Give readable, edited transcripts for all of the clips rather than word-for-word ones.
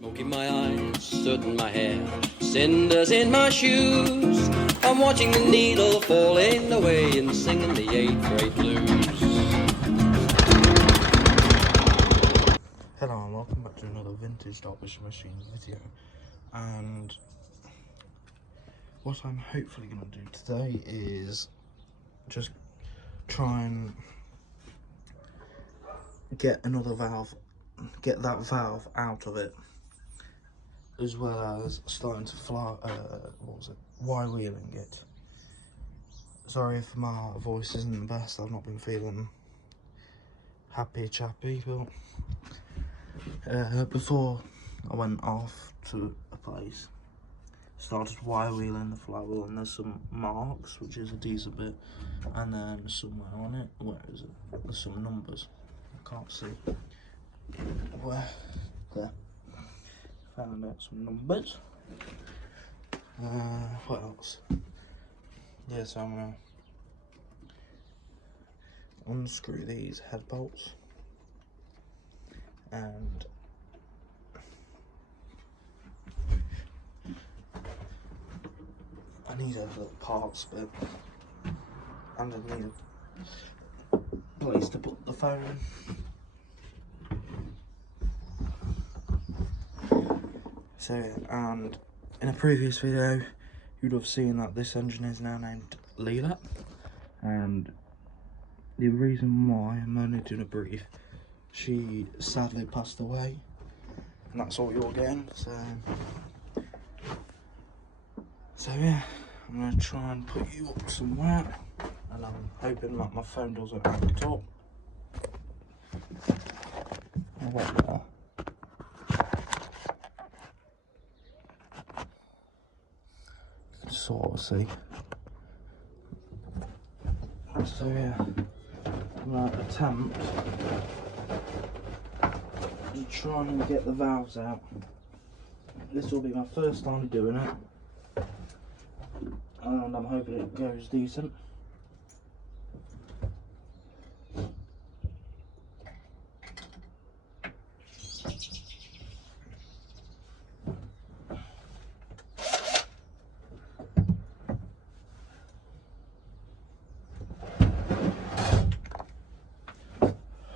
Smoke in my eyes, soot in my hair, cinders in my shoes. I'm watching the needle falling away and singing the 8th grade blues. Hello and welcome back to another vintage Dark Wishing Machine video. And what I'm hopefully going to do today is just try and get another valve, get that valve out of it, as well as starting to fly, Y-wheeling it. Sorry if my voice isn't the best, I've not been feeling happy chappy, but before I went off to a place, started Y-wheeling the flywheel, and there's some marks, which is a decent bit, and then somewhere on it, where is it? There's some numbers. I can't see. Where? There. Found out some numbers. What else? Yeah, so I'm gonna unscrew these head bolts, and I need a little parts bit, and I need a place to put the phone. So, and in a previous video, you'd have seen that this engine is now named Leela, and the reason why I'm only doing a brief, she sadly passed away, and that's all you're getting. So yeah, I'm gonna try and put you up somewhere, and I'm hoping that my phone doesn't act up. Right there. You can sort of see. So yeah, I'm gonna attempt to try and get the valves out. This will be my first time doing it, and I'm hoping it goes decent.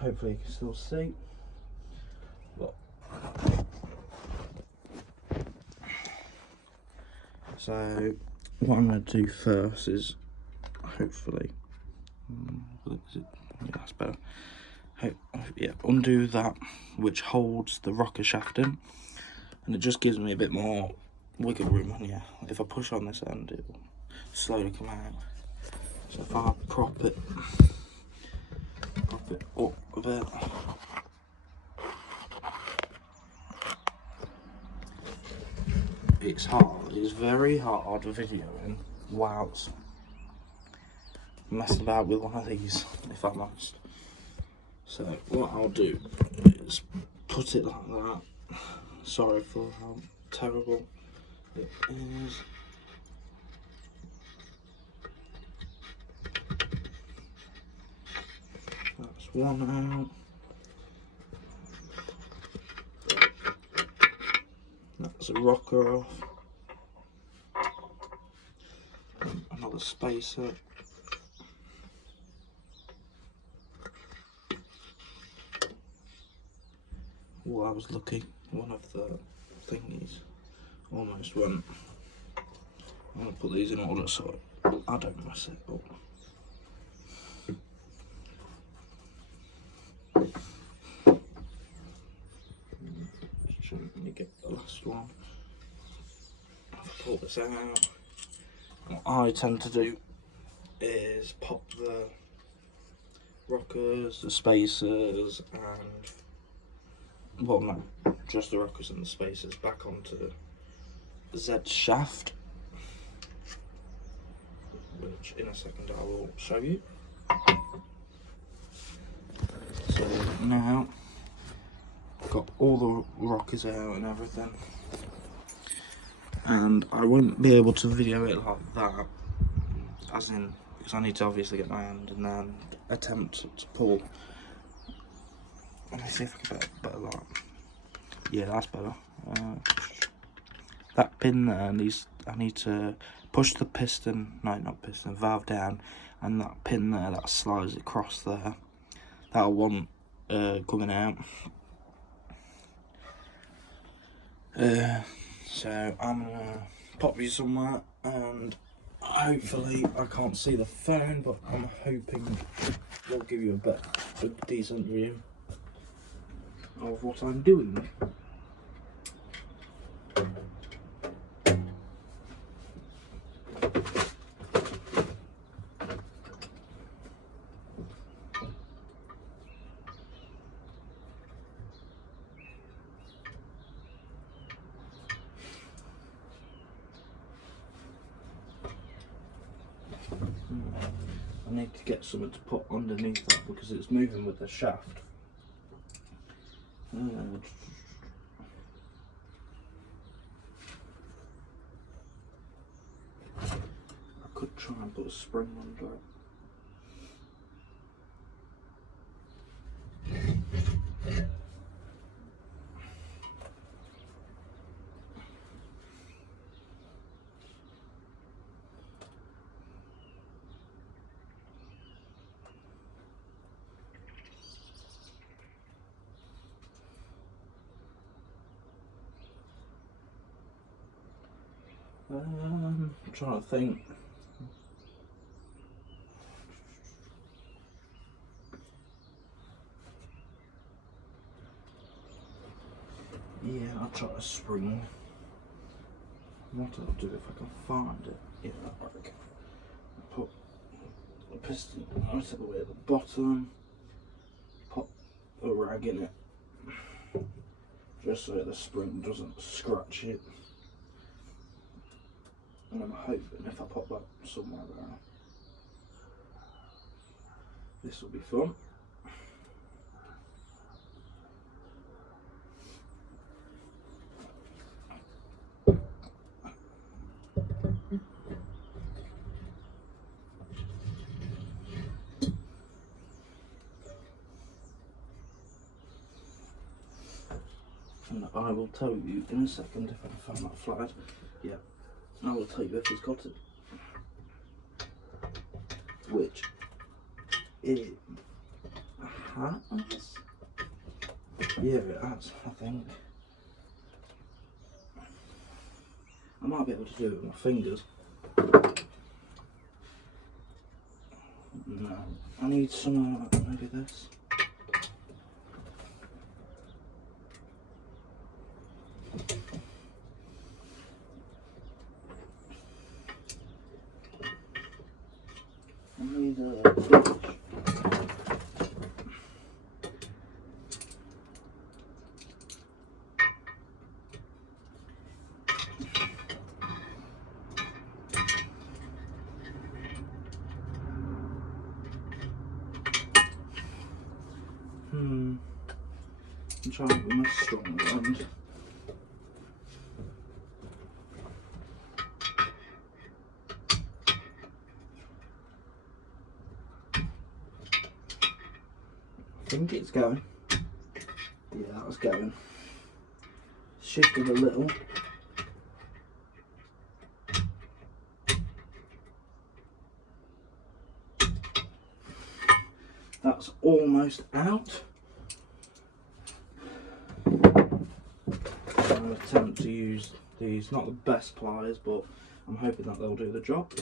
Hopefully you can still see. Look. So what I'm going to do first is hopefully, yeah, that's better. Yeah, undo that which holds the rocker shaft in, and it just gives me a bit more wiggle room. And yeah, if I push on this end, it will slowly come out. So if I prop it up a bit. It's hard, it's very hard videoing whilst messing about with one of these, if I'm honest. So what I'll do is put it like that. Sorry for how terrible it is. That's one out. That's a rocker off. Another spacer. Oh, I was lucky. One of the thingies almost went. I'm going to put these in order so I don't mess it up. Let me get the last one. I've pulled this out. What I tend to do is pop the rockers, the spacers, and well, no, just the rockers and the spacers back onto the Z shaft, which in a second I will show you. So now I've got all the rockers out and everything, and I won't be able to video it like that, as in, because I need to obviously get my hand and then attempt to pull. Let me see if I can get a better light. Yeah, that's better. That pin there needs, I need to push the piston, no, not piston, valve down, and that pin there that slides across there, that'll want coming out. So I'm gonna pop you somewhere, and hopefully I can't see the phone, but I'm hoping they'll give you a decent view of what I'm doing. I need to get something to put underneath that because it's moving with the shaft. I could try and put a spring under it. I'm trying to think. Yeah, I'll try a spring. What I'll do if I can find it. Yeah, okay. Put a piston right at the way at the bottom. Put a rag in it, just so the spring doesn't scratch it. And I'm hoping if I pop that somewhere there, this will be fun. And I will tell you in a second if I can find that flag. Yeah, I will tell you if it's got it. Which it has. Yeah, it has, I think. I might be able to do it with my fingers. No, I need some, maybe this. I need a I'm trying with my strong hand. I think it's going. Yeah, that was going. Shifted a little. That's almost out. I'm going to attempt to use these, not the best pliers, but I'm hoping that they'll do the job.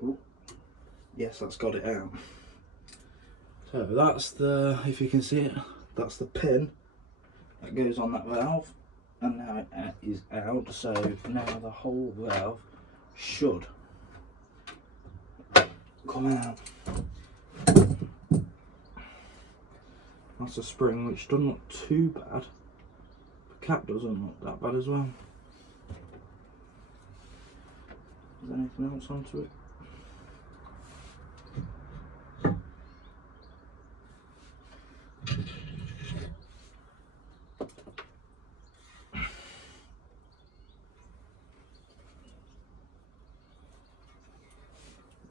Ooh. Yes, that's got it out. So that's the, if you can see it, that's the pin that goes on that valve, and now it is out, so now the whole valve should come out. That's a spring which doesn't look too bad. The cap doesn't look that bad as well. Is there anything else onto it?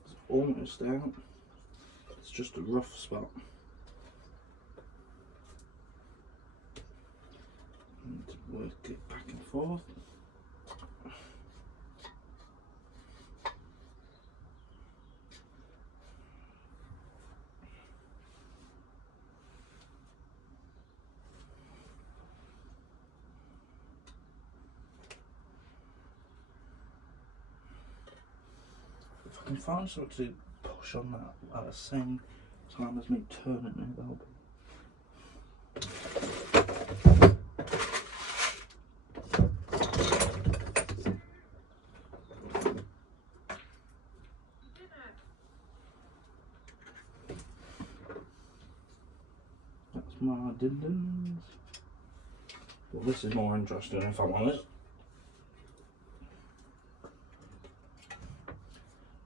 It's almost out. It's just a rough spot. And work it back and forth. If I can find something to push on that at the same time as me turning it, that'll be. That's my din-dins. Well, this is more interesting if I'm honest.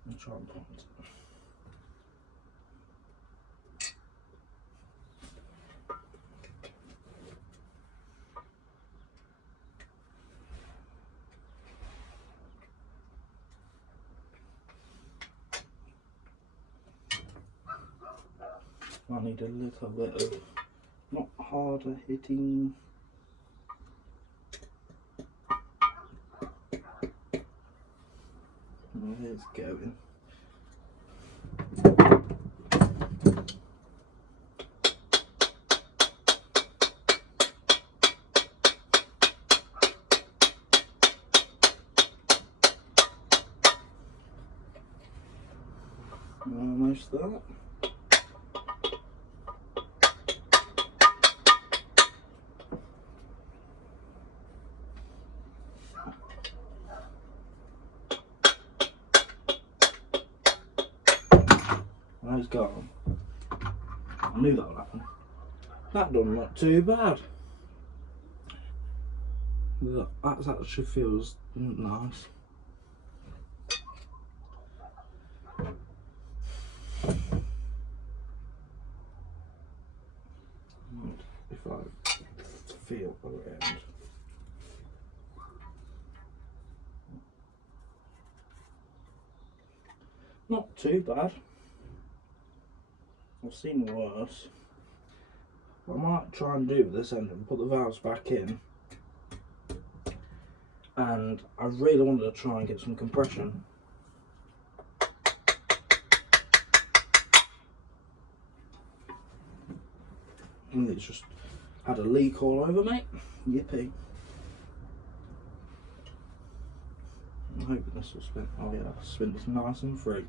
Let me try and point it. I need a little bit of not harder hitting. Oh, it's going. Almost there. He's gone. I knew that would happen. That doesn't look too bad. That actually feels nice. And if I feel around. Not too bad. I've seen worse. What I might try and do with this end and put the valves back in, and I really wanted to try and get some compression. And it's just had a leak all over me. Yippee. I'm hoping this will spin. Oh yeah, spin is nice and free.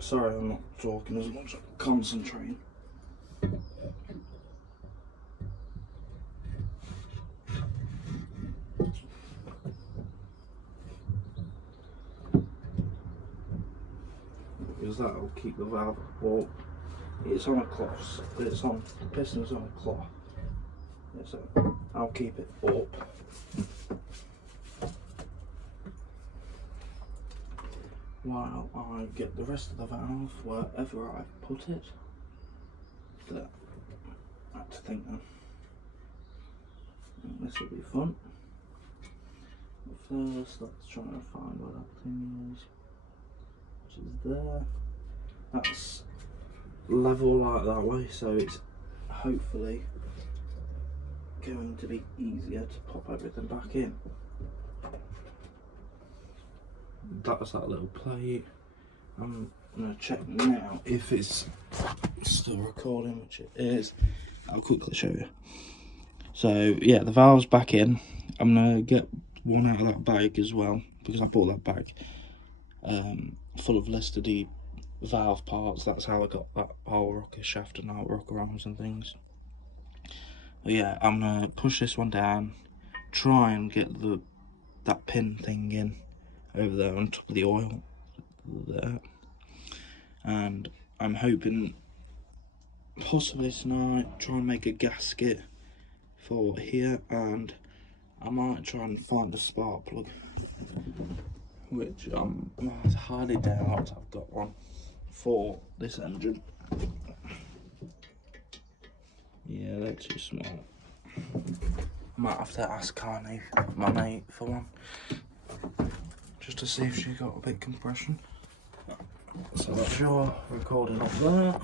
Sorry, I'm not talking as much. I'm concentrating. Because that'll keep the valve up. It's on a cloth. It's on the piston's on a cloth. So I'll keep it up. While I get the rest of the valve wherever I put it. There. I have to think then. This will be fun. But first, let's try and find where that thing is. Which is there. That's level like that way, so it's hopefully going to be easier to pop everything back in. That was that little plate. I'm gonna check now if it's still recording, which it is. I'll quickly show you. So yeah, the valve's back in. I'm gonna get one out of that bag as well, because I bought that bag full of listed valve parts. That's how I got that whole rocker shaft and out rocker arms and things. But yeah, I'm gonna push this one down, try and get that pin thing in over there on top of the oil there, and I'm hoping possibly tonight try and make a gasket for here, and I might try and find a spark plug, which I highly doubt I've got one for this engine. Yeah, they're too small. I might have to ask Carney, my mate, for one, just to see if she got a bit of compression. So that's your recording off there.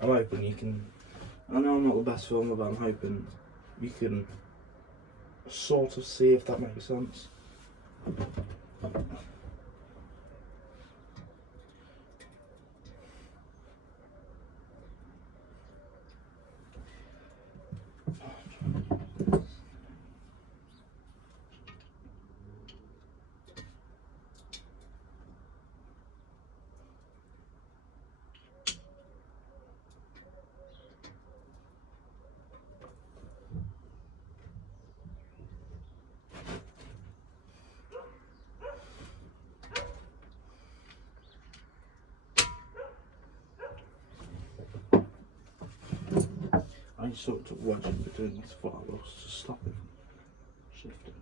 I'm hoping you can, I know I'm not the best filmer, but I'm hoping you can sort of see if that makes sense. I sort of wedge in between these firewalls to stop it from shifting.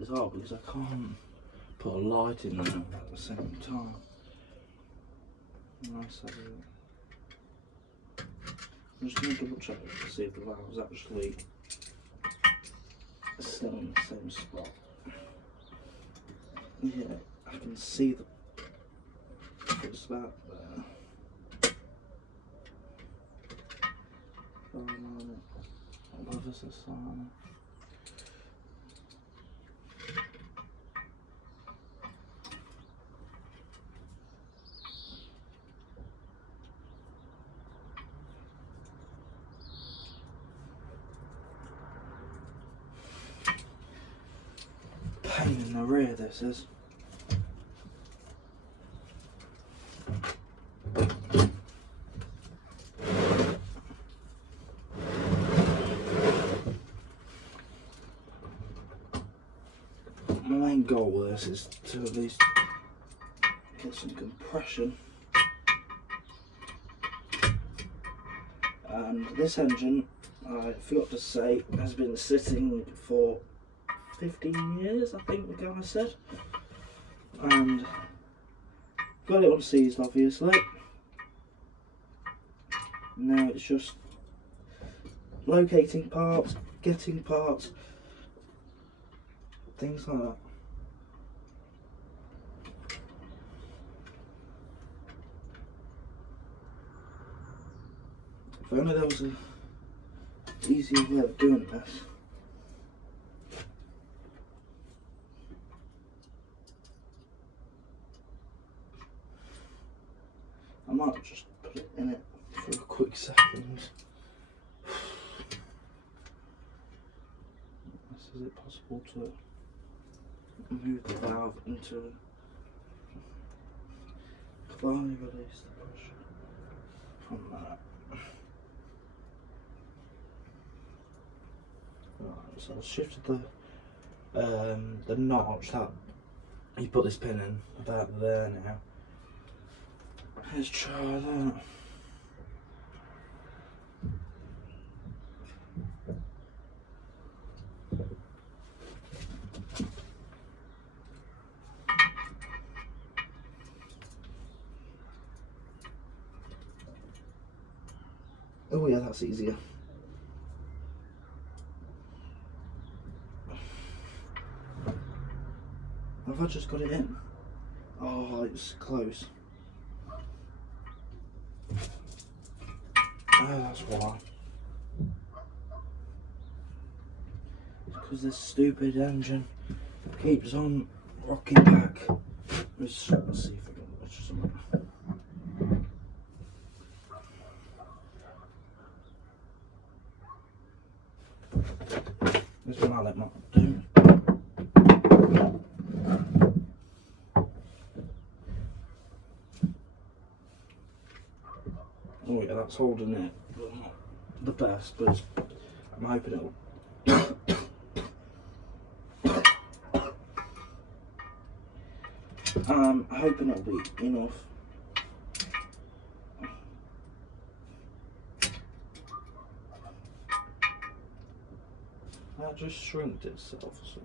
It's hard because I can't put a light in there at the same time. Nice idea. I'm just going to double check to see if the valve's actually still in the same spot. Yeah, I can see it's that there. What is this on? Pain in the rear this is. My main goal with this is to at least get some compression. And this engine, I forgot to say, has been sitting for 15 years, I think the guy said. And got it unseized, obviously. Now it's just locating parts, getting parts, things like that. If only there was an easier way of doing this. I might just put it in it for a quick second. This is is it possible to move the valve into finally release the pressure from that. Right, so I've shifted the notch that you put this pin in about there now. Let's try that. Oh yeah, that's easier. Have I just got it in? Oh, it's close. Oh, that's why. Because this stupid engine keeps on rocking back. Let's see if I can watch something. This mallet might do. Oh yeah, that's holding it. But not the best, but I'm hoping it'll. I'm hoping it'll be enough. That just shrinked itself. So.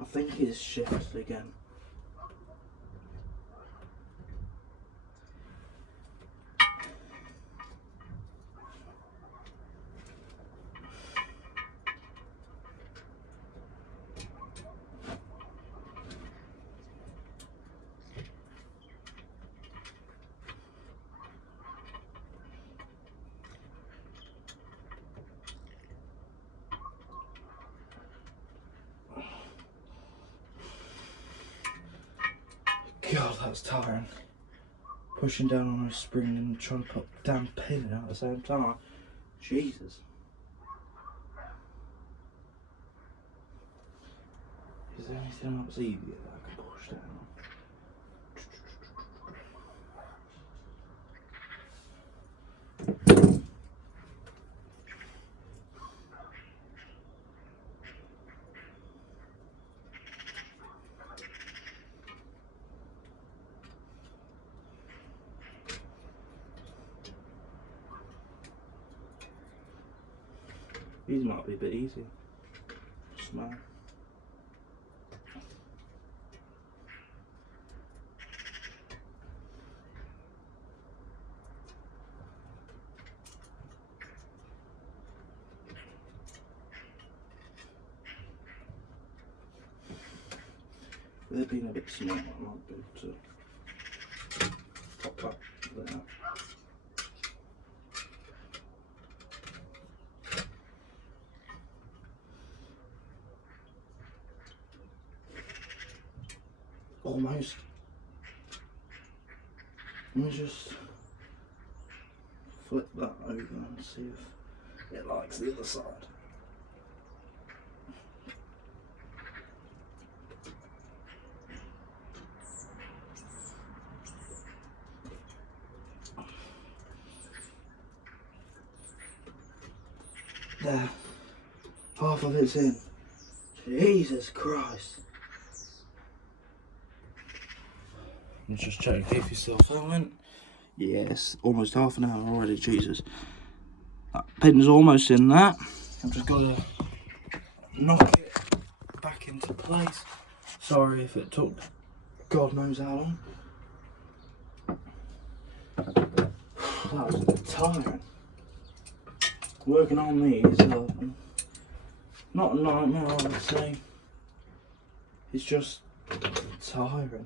I think it's shifted again. God, that's tiring. Pushing down on a spring and trying to put a damn pin in at the same time. Jesus. Is there anything else easier that I can push down? These might be a bit easy. Smell. They're being a bit small, I might be able to pop that there. Almost. Let me just flip that over and see if it likes the other side. There. Half of it's in. Jesus Christ. Let's just check if you're still filming. Yes, almost half an hour already, Jesus. That pin's almost in that. I've just got to knock it back into place. Sorry if it took God knows how long. That was a bit tiring. Working on these, not a nightmare, I would say. It's just tiring.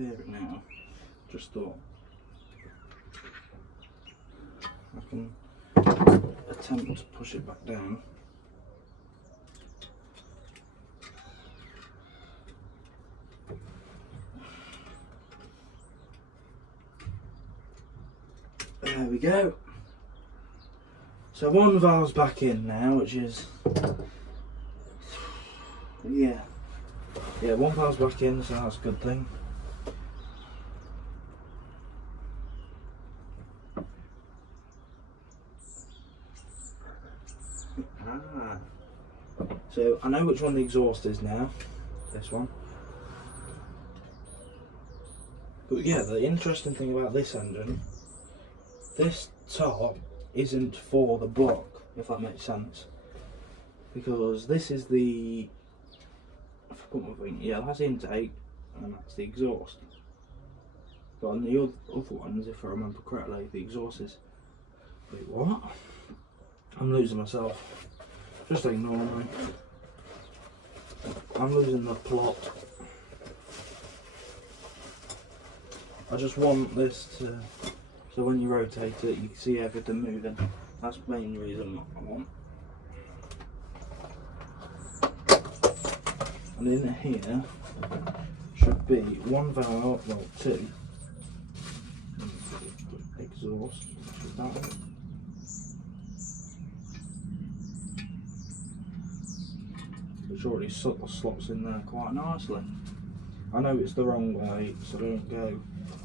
interfering now. Just thought I can attempt to push it back down. There we go. So one valve's back in now, which is, yeah, one valve's back in, so that's a good thing. So I know which one the exhaust is now, this one. But yeah, the interesting thing about this engine, this top isn't for the block, if that makes sense. Because this is the, if I put my finger, yeah, that's the intake and that's the exhaust. But on the other ones, if I remember correctly, the exhaust is, wait, what? I'm losing myself. Just ignore me. I'm losing the plot. I just want this to, so when you rotate it, you can see everything moving. That's the main reason I want. And in here should be one valve, well, two. Exhaust, which is that one. Which already slots in there quite nicely. I know it's the wrong way, so don't go,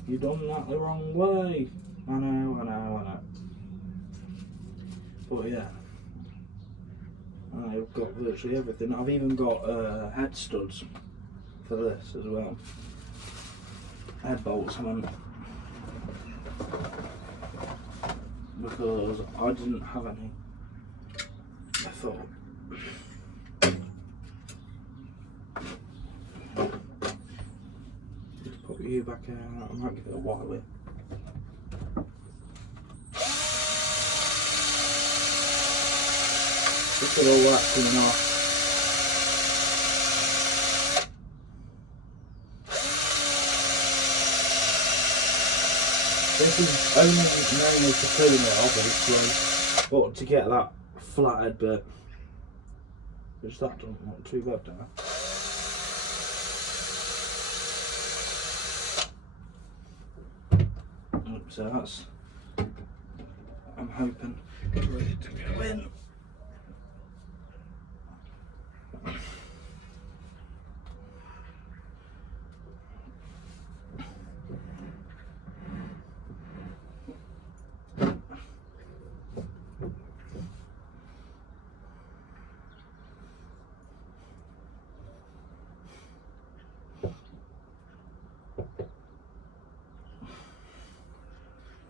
you done that the wrong way. I know. But yeah, I've got virtually everything. I've even got head studs for this as well. Head bolts, man. Because I didn't have any. I thought, just put you back out. I might give it a while in. Look at all that coming off. This is only mainly to clean it, obviously, but to get that flattered bit, which that doesn't look too bad now. So that's, I'm hoping, ready to go in.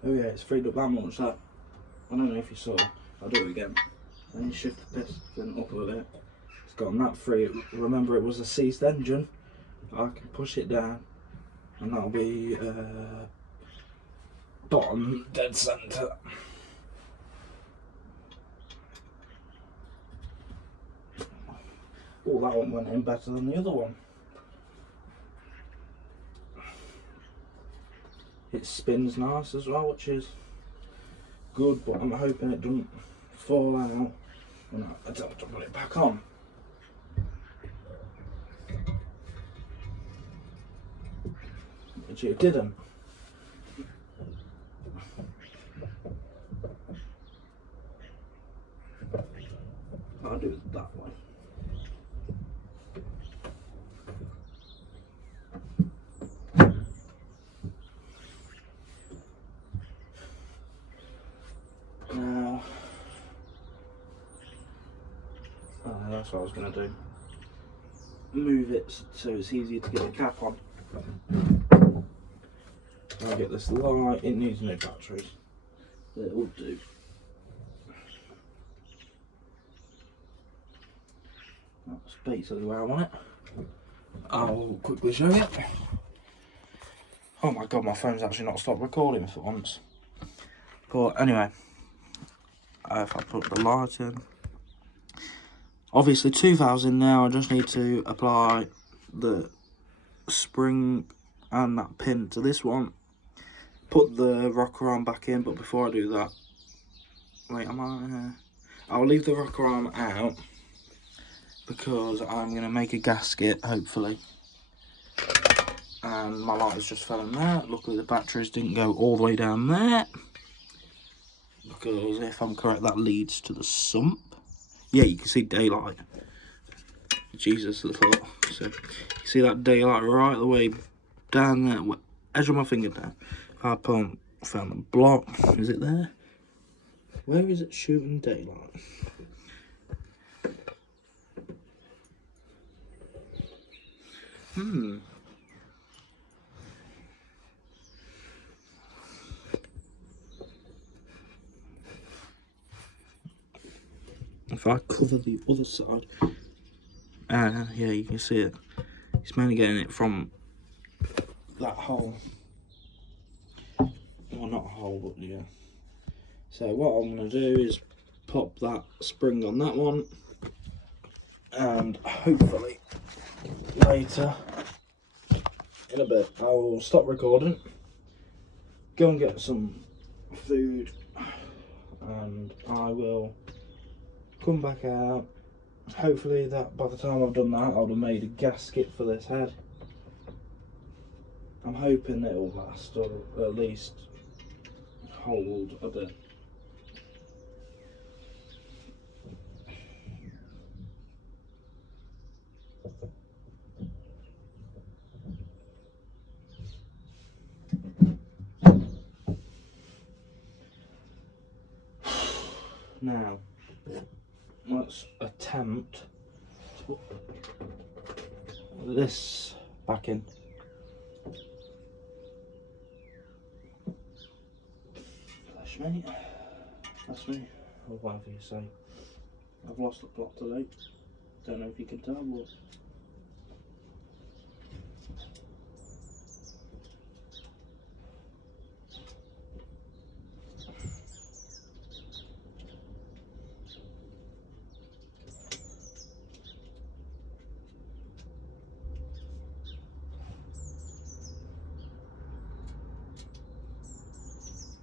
Oh yeah, it's freed up that much that, I don't know if you saw, I'll do it again. Then you shift the piston up a bit. It's gotten that free. Remember, it was a seized engine. I can push it down and that'll be bottom dead centre. Oh, that one went in better than the other one. It spins nice as well, which is good, but I'm hoping it doesn't fall out when I attempt to put it back on. Which it didn't. I'll do it that way. Now, that's what I was going to do. Move it so it's easier to get the cap on. I'll get this light, it needs no batteries. It will do. That's basically where I want it. I'll quickly show you. Oh my god, my phone's actually not stopped recording for once. But anyway, if I put the light in, obviously 2 valves in there. I just need to apply the spring and that pin to this one. Put the rocker arm back in, but before I do that, wait, I'll leave the rocker arm out because I'm going to make a gasket, hopefully. And my lighters just fell in there. Luckily the batteries didn't go all the way down there, because if I'm correct, that leads to the sump. Yeah, you can see daylight. Jesus, the thought. So you see that daylight right the way down there, edge of my finger down. If I found the block, is it there? Where is it shooting daylight? If I cover the other side, yeah, you can see it. It's mainly getting it from that hole. Well, not a hole, but yeah. So what I'm going to do is pop that spring on that one, and hopefully later, in a bit, I will stop recording, go and get some food, and I will come back out. Hopefully that by the time I've done that, I'll have made a gasket for this head. I'm hoping it'll last, or at least hold a bit. Now, let's attempt to put this back in. That's me, or whatever you say. I've lost the plot today. Don't know if you can tell, but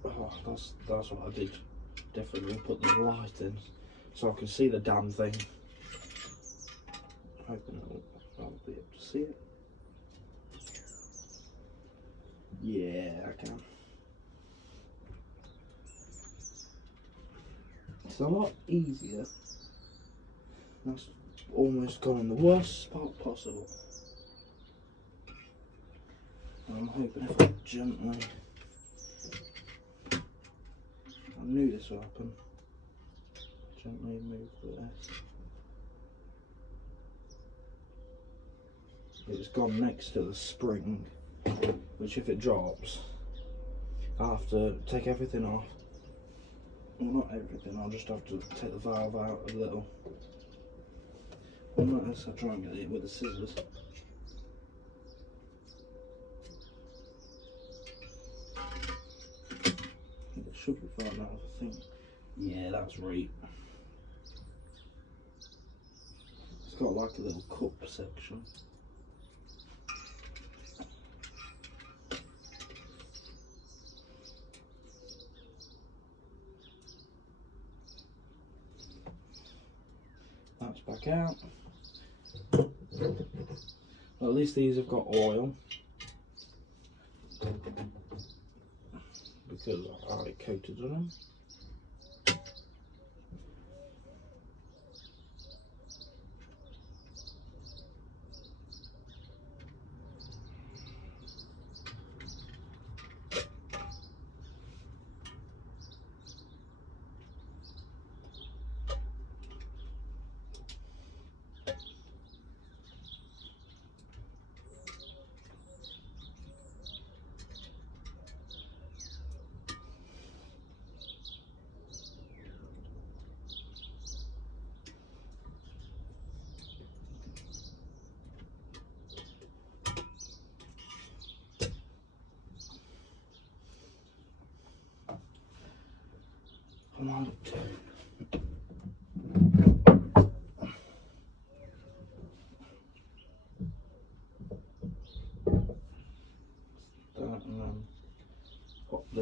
oh, that's what I did. Definitely put the light in so I can see the damn thing. Hoping I'll be able to see it. Yeah, I can. It's a lot easier. That's almost gone in the worst spot possible. I'm hoping if I gently, I knew this would happen. Gently move this. It's gone next to the spring, which if it drops, I'll have to take everything off. Well, not everything, I'll just have to take the valve out a little. Unless I try and get it with the scissors. It should be far enough, I think. Yeah, that's right. It's got like a little cup section. That's back out. Well, at least these have got oil, because I coated on them.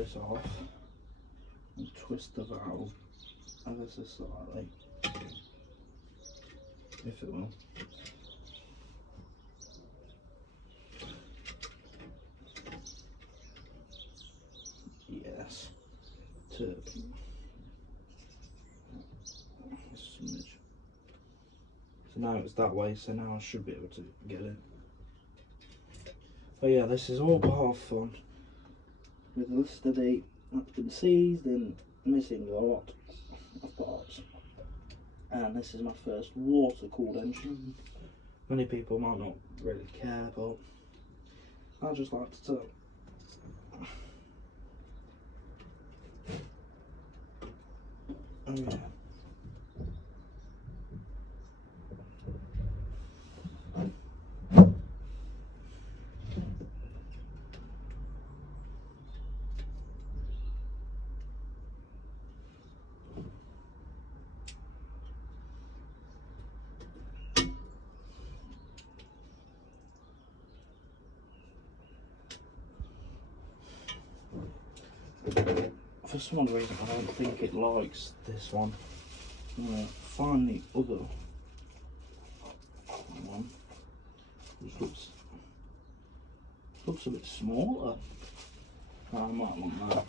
this off and twist the valve ever so slightly, if it will. Yes, to smidge. So now it's that way, so now I should be able to get it. But yeah, this is all part of fun. With the yesterday that's been seized and missing a lot of parts. And this is my first water-cooled engine. Many people might not really care, but I just like to tell. Oh yeah. For some odd reason, I don't think it likes this one. I'm gonna find the other one, which looks a bit smaller. I might want that.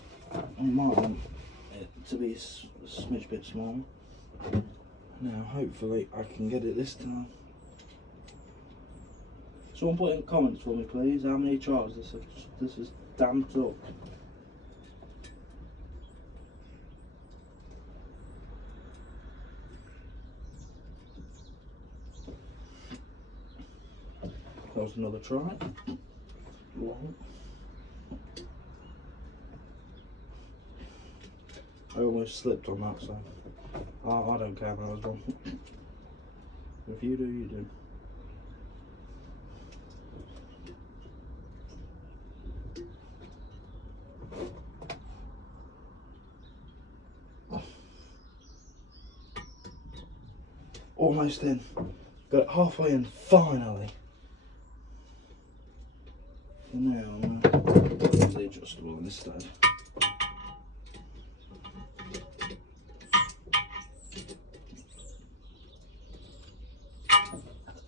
I might want it to be a smidge bit smaller. Now, hopefully, I can get it this time. Someone put in the comments for me, please. How many tries this is damped up? That was another try. Long. I almost slipped on that, so I don't care if I was wrong. If you do, you do. Almost in. Got it halfway in, finally. Now I'm going to use the adjustable instead.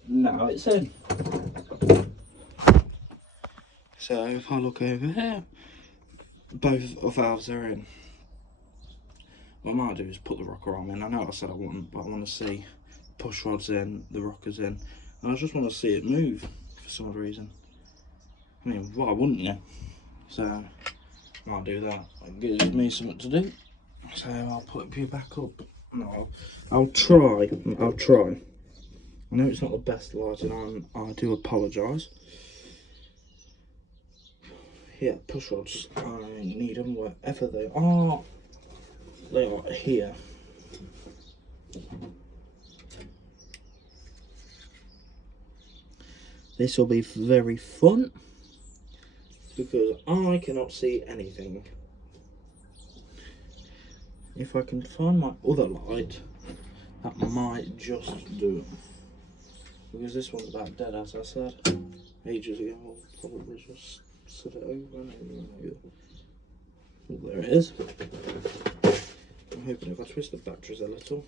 Now it's in. So if I look over here, both valves are in. What I might do is put the rocker arm in. I know I said I wouldn't, but I want to see push rods in, the rockers in, and I just want to see it move for some odd reason. I mean, why wouldn't you? So I'll do that. It gives me something to do. So I'll put you back up. No, I'll try. I know it's not the best lighting, I do apologise. Yeah, push rods, I need them wherever they are. They are here. This will be very fun, because I cannot see anything. If I can find my other light, that might just do it. Because this one's about dead, as I said ages ago. I'll probably just set it over and oh, there it is. I'm hoping if I twist the batteries a little.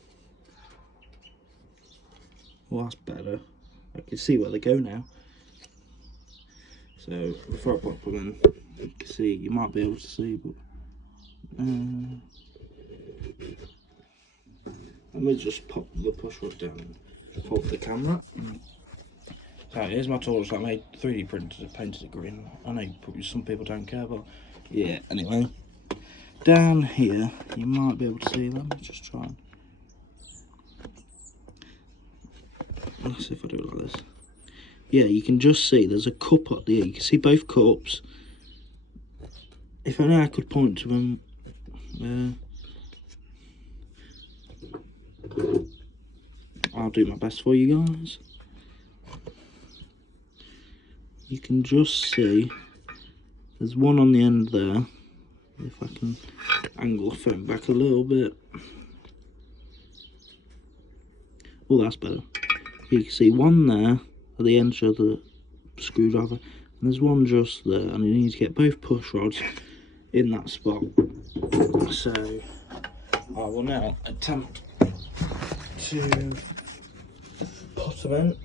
Well, that's better. I can see where they go now. So before I pop them in, you can see, you might be able to see, but let me just pop the push rod down and pop the camera. So here's my torch that I made 3D printed, painted it green. I know probably some people don't care, but yeah, anyway. Down here, you might be able to see, let me just try and, let's see if I do it like this. Yeah, you can just see there's a cup up there, you can see both cups. If only I could point to them, I'll do my best for you guys. You can just see there's one on the end there. If I can angle the phone back a little bit. Oh, that's better. You can see one there at the end of the screwdriver, and there's one just there, and you need to get both push rods in that spot. So I will now attempt to put them in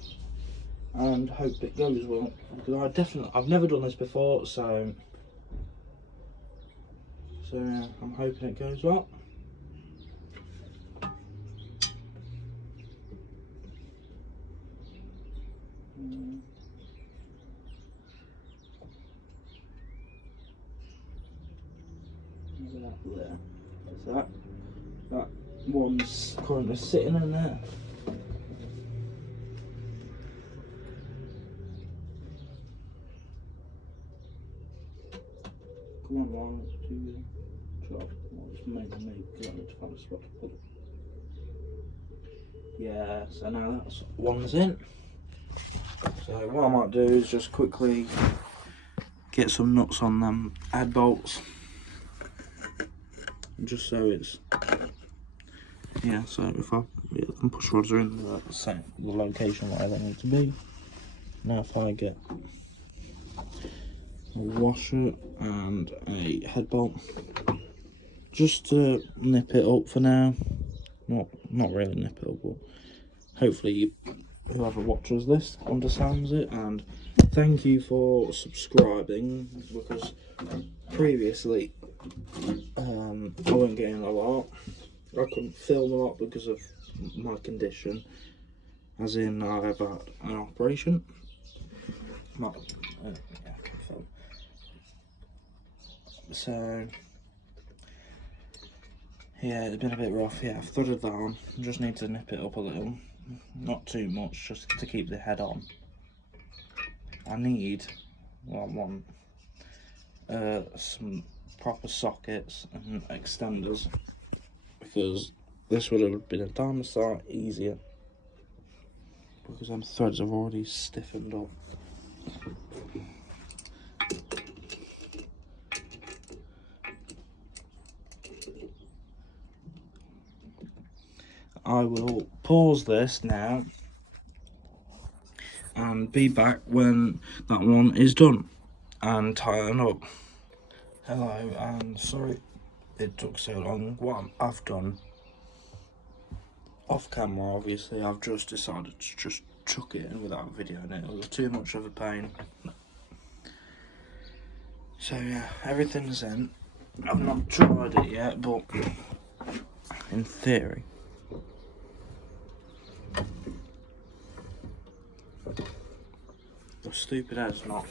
and hope it goes well, because I've never done this before, so yeah, I'm hoping it goes well. There. So that one's currently sitting in there. Come on, 1, 2, 12. Well, it's mainly me because I need to find a spot to put it. Yeah, so now that's one's in. So what I might do is just quickly get some nuts on them head bolts, just so it's, yeah, so if I, yeah, the push rods are in the location where they need to be. Now if I get a washer and a head bolt, just to nip it up for now. Not really nip it up, but hopefully whoever watches this understands it. And thank you for subscribing, because previously I wasn't getting a lot. I couldn't film a lot because of my condition, as in I've had an operation. Yeah, I can film. So yeah, it's been a bit rough. Yeah, I've thudded that on. Just need to nip it up a little, not too much, just to keep the head on. I want some proper sockets and extenders, because this would have been a damn sight easier, because them threads have already stiffened up. I will pause this now and be back when that one is done and tying up. Hello, and sorry it took so long. What I've done off camera, obviously, I've just decided to just chuck it in without video in it. It was too much of a pain. So yeah, everything's in. I've not tried it yet, but in theory, the stupid head's not.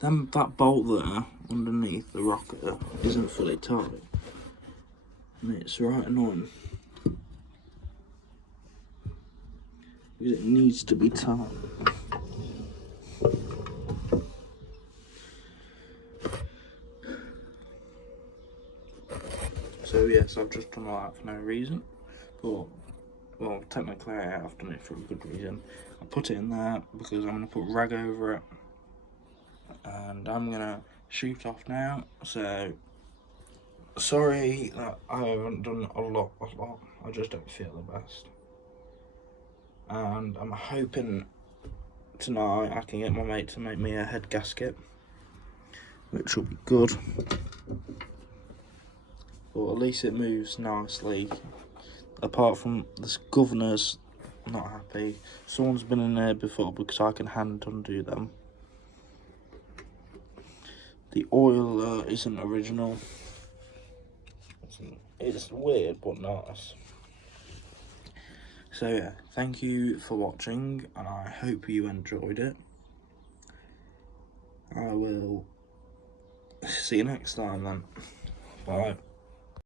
That bolt there underneath the rocker isn't fully tight, and it's right annoying because it needs to be tight. So yes, I've just done all that for no reason, but well, technically I have done it for a good reason. I put it in there because I'm going to put rag over it, and I'm going to shoot off now. So sorry that I haven't done a lot. I just don't feel the best, and I'm hoping tonight I can get my mate to make me a head gasket, which will be good. But at least it moves nicely. Apart from this governor's not happy. Someone's been in there before because I can hand undo them. The oil isn't original. It's weird but nice. So yeah, thank you for watching, and I hope you enjoyed it. I will see you next time then. Bye.